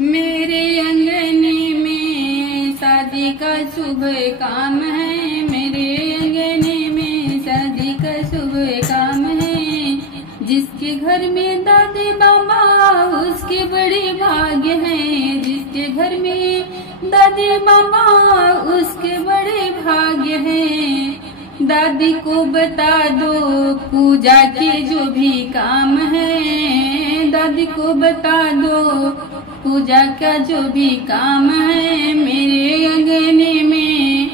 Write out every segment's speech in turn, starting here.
मेरे अंगने में शादी का शुभ काम है। मेरे अंगने में शादी का शुभ काम है। जिसके घर में दादी बाबा उसके बड़े भाग्य हैं। जिसके घर में दादी बाबा उसके बड़े भाग्य हैं। दादी को बता दो पूजा के जो भी काम है। दादी को बता दो पूजा का जो भी काम है। मेरे अंगने में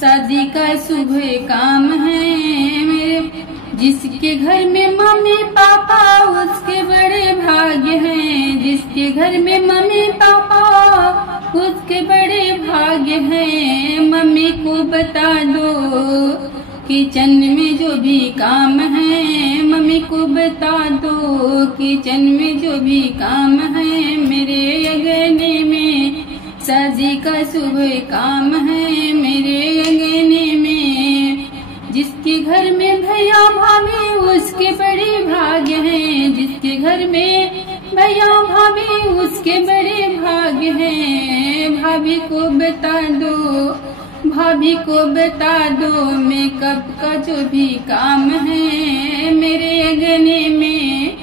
शादी का शुभ काम है। मेरे जिसके घर में मम्मी पापा उसके बड़े भाग्य हैं। जिसके घर में मम्मी पापा उसके बड़े भाग्य हैं। मम्मी को बता दो किचन में जो भी काम है। मम्मी को बता दो किचन में जो भी काम है। मेरे अंगने में शादी का शुभ काम है। मेरे अंगने में जिसके घर में भैया भाभी उसके बड़े भाग्य हैं। जिसके घर में भैया भाभी उसके बड़े भाग्य हैं। भाभी को बता दो भाभी को बता दो मेकअप का जो भी काम है। मेरे अंगने में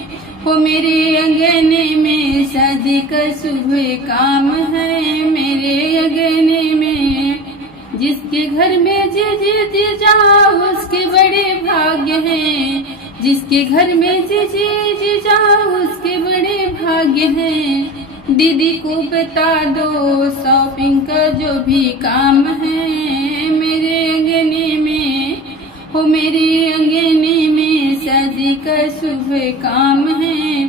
मेरे अंगने में शादी का शुभ काम है। मेरे अंगने में जिसके घर में जीजा उसके बड़े भाग्य हैं। जिसके घर में जीजा उसके बड़े भाग्य हैं। दीदी को बता दो शॉपिंग का जो भी काम है। मेरे अंगने में मेरे अंगने में शादी का शुभ काम है।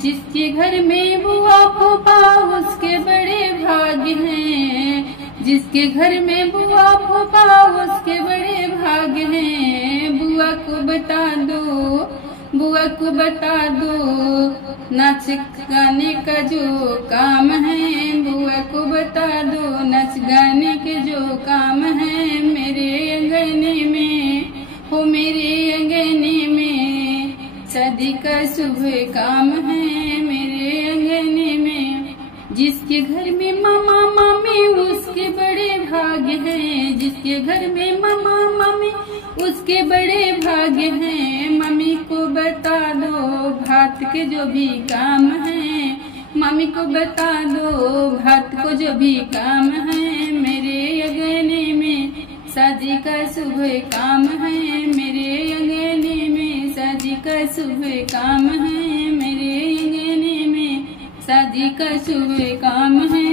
जिसके घर में बुआ फूफा उसके बड़े भाग्य हैं। जिसके घर में बुआ फूफा उसके बड़े भाग्य हैं। बुआ को बता दो नाच गाने का जो काम है। बुआ को बता दो नाच गाने के जो काम है। मेरे अंगने में मेरे अंगने में शादी का शुभ काम है। मेरे अंगने में जिसके घर में मामा मामी उसके बड़े भाग्य हैं। जिसके घर में मामा मामी उसके बड़े भाग्य हैं। मम्मी को बता दो भात के जो भी काम है। मम्मी को बता दो भात को जो भी काम है। मेरे अंगने में शादी का शुभ काम है। मेरे अंगने में शादी का शुभ काम है। मेरे अंगने में शादी का शुभ काम है।